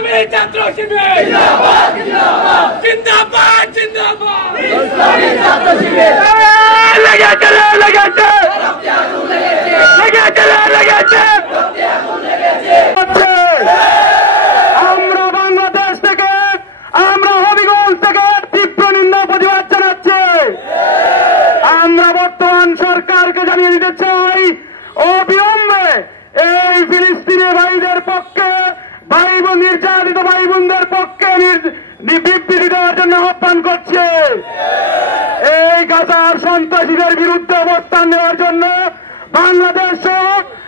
ইসলামী ছাত্র শিবির জিন্দাবাদ জিন্দাবাদ ইসলামী ছাত্র শিবির লেগেছে আমরা বাংলাদেশ থেকে আমরা হবিগঞ্জ থেকে তীব্র নিন্দা প্রতিবাদ জানাচ্ছি। আমরা বর্তমান সরকারকে জানিয়ে দিতে চাই অবিলম্বে এই ফিলিস্তিনি ভাইদের পক্ষে নির্যাতিত ভাই বোনদের পক্ষে বিবৃতি দেওয়ার জন্য আহ্বান করছে। এই গাজার সন্ত্রাসীদের বিরুদ্ধে অবস্থান নেওয়ার জন্য বাংলাদেশ সহ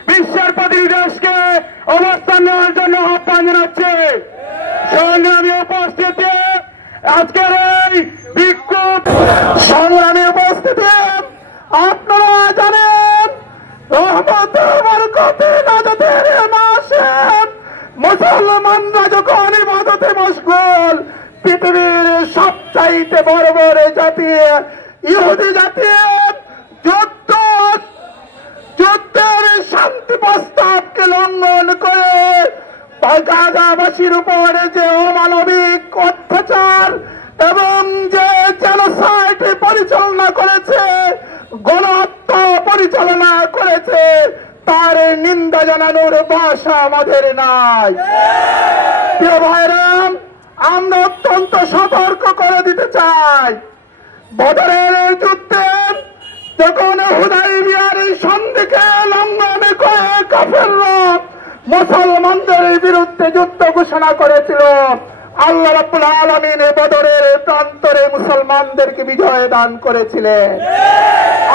বিশ্বের প্রতিটি দেশকে অবস্থান নেওয়ার জন্য আহ্বান জানাচ্ছে। সংগ্রামী উপস্থিতি, আজকের এই বিক্ষোভ সংগ্রামী উপস্থিতি, আপনারা জানেন মুসলমানরা যখন ইবাদতে মশগুল, পৃথিবীর সবচাইতে বড় বড় জাতি ইহুদি জাতি যুদ্ধের শান্তি প্রস্তাবকে লঙ্ঘন করে গাজাবাসীর উপরে যে অমানবিক অত্যাচার এবং যে জেনোসাইড পরিচালনা করেছে, গণহত্যা পরিচালনা করেছে, তার নিন্দা জানানোর ভাষা আমাদের নাই। প্রিয় ভাইরাম, আমরা অত্যন্ত সতর্ক করে দিতে চাই, বদরের যুদ্ধে যখন হুদাইবিয়ার সন্ধিকে লঙ্ঘন করে কাফেররা মুসলমানদের বিরুদ্ধে যুদ্ধ ঘোষণা করেছিল, আল্লাহ রাব্বুল আলামিন বদরের প্রান্তরে মুসলমানদেরকে বিজয় দান করেছিলেন।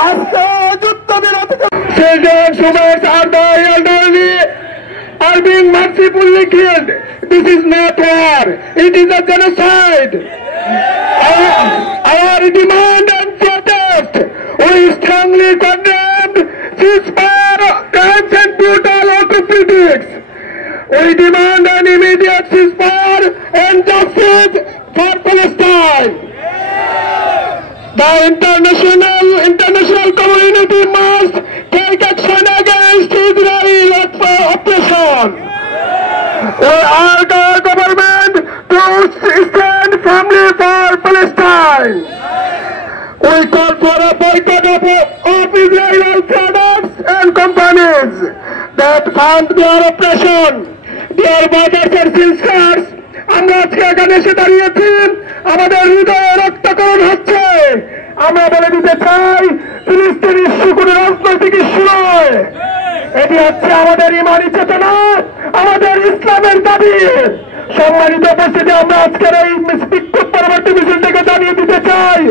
আজকে যুদ্ধবিরতি are being mercifully killed. This is not war. It is a genocide. Our demand and protest. We strongly condemn ceasefire, crimes and brutal occupiers. We demand an immediate ceasefire and justice for Palestine. The international community must take action against Israel oppression. We urge our government to stand firmly for Palestine. We call for a boycott of Israeli products and companies that fund their oppression. Dear brothers and sisters, আমরা আজকে এখানে এসে দাঁড়িয়েছি, আমাদের হৃদয়ে রক্তকরণ হচ্ছে। আমরা বলে দিতে চাই, ফিলিস্তিন ইস্যু কোন রাজনৈতিক ইস্যু নয়, এটি হচ্ছে আমাদের ইমানি চেতনা, আমাদের ইসলামের দাবি। সম্মানিত উপস্থিতি, আমরা আজকের এই বিক্ষোভ পরবর্তী মিছিল থেকে জানিয়ে দিতে চাই,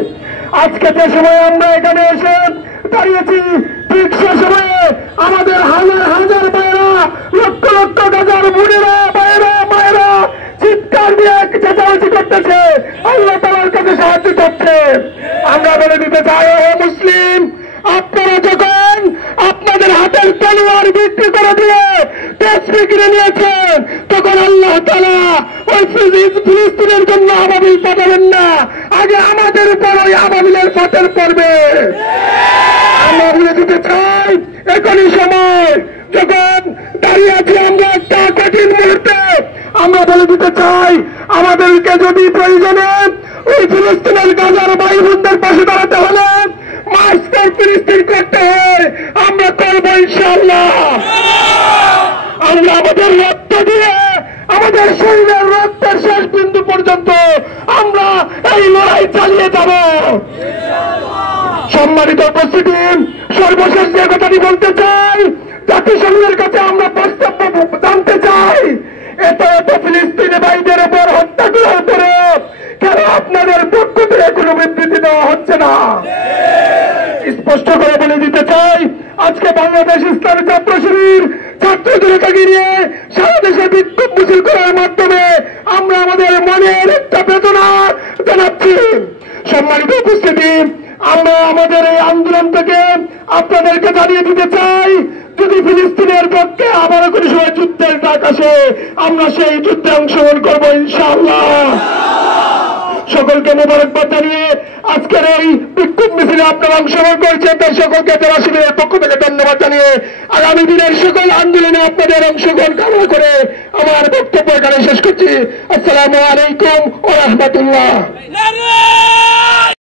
আজকে যে সময় আমরা এখানে এসে দাঁড়িয়েছি, ঠিক সে সময়ে আমাদের হাজার হাজার ভাইয়েরা, লক্ষ লক্ষ গাজার বোনেরা, ভাইয়েরা, মায়েরা চিৎকার দিয়ে চেঁচামেচি করতেছে, আল্লাহ তাআলার কাছে সাহায্য করছে। আমরা বলে দিতে চাই, ও মুসলিম, আপনারা যখন আপনাদের হাতের তলোয়ার বিক্রি করে দিয়ে তসবিহ কিনে নিয়েছেন, তখন আল্লাহ তাআলা ওই ফিলিস্তিনের জন্য আবাবিল পাঠাবেন না, আগে আমাদের উপর ওই আবাবিলের পাথর পড়বে। আমরা বলে দিতে চাই, এখনই সময়, যখন দাঁড়িয়ে আছি আমরা একটা কঠিন মুহূর্তে, আমরা বলে দিতে চাই, আমাদেরকে যদি প্রয়োজনে ওই ফিলিস্তিনের গাজার ভাই বোনদের পাশে দাঁড়াতে হলে, মাস্টার ফিলিস্তিন করতে হয়, আমরা করবো ইনশাআল্লাহ। আমরা আমাদের রক্ত দিয়ে, আমাদের শরীরের রক্তের শেষ বিন্দু পর্যন্ত আমরা এই লড়াই চালিয়ে যাব। সম্মানিত উপস্থিতি, সর্বশেষ যে কথাটি বলতে চাই, জাতিসংঘের কাছে আমরা প্রস্তাব জানতে চাই, এত ফিলিস্তিনি ভাইদের উপর হত্যা করার পরে কেন আপনাদের পক্ষ থেকে কোনো বিবৃতি দেওয়া হচ্ছে না? স্পষ্ট করে বলে দিতে চাই, আজকে বাংলাদেশ ইসলামী ছাত্র শিবির ছাত্র জনতাকে নিয়ে সারা দেশে বিক্ষোভ মিছিল করার মাধ্যমে আমরা আমাদের মনের একটা বেদনা জানাচ্ছি। সম্মানিত উপস্থিতি, আমরা আমাদের এই আন্দোলন থেকে আপনাদেরকে জানিয়ে দিতে চাই, যদি ফিলিস্তিনের পক্ষে আবারও কোনো সময় যুদ্ধের ডাক আসে, আমরা সেই যুদ্ধে অংশগ্রহণ করবো ইনশাআল্লাহ। সকলকে মোবারকবাদ জানিয়ে আজকের এই বিক্ষোভ মিছিলে আপনারা অংশগ্রহণ করেছেন তাই সকলকে জেলা শিবিরের পক্ষ থেকে ধন্যবাদ জানিয়ে আগামী দিনের সকল আন্দোলনে আপনাদের অংশগ্রহণ কামনা করে আমার বক্তব্য এখানে শেষ করছি। আসসালামু আলাইকুম ওয়া রাহমাতুল্লাহ।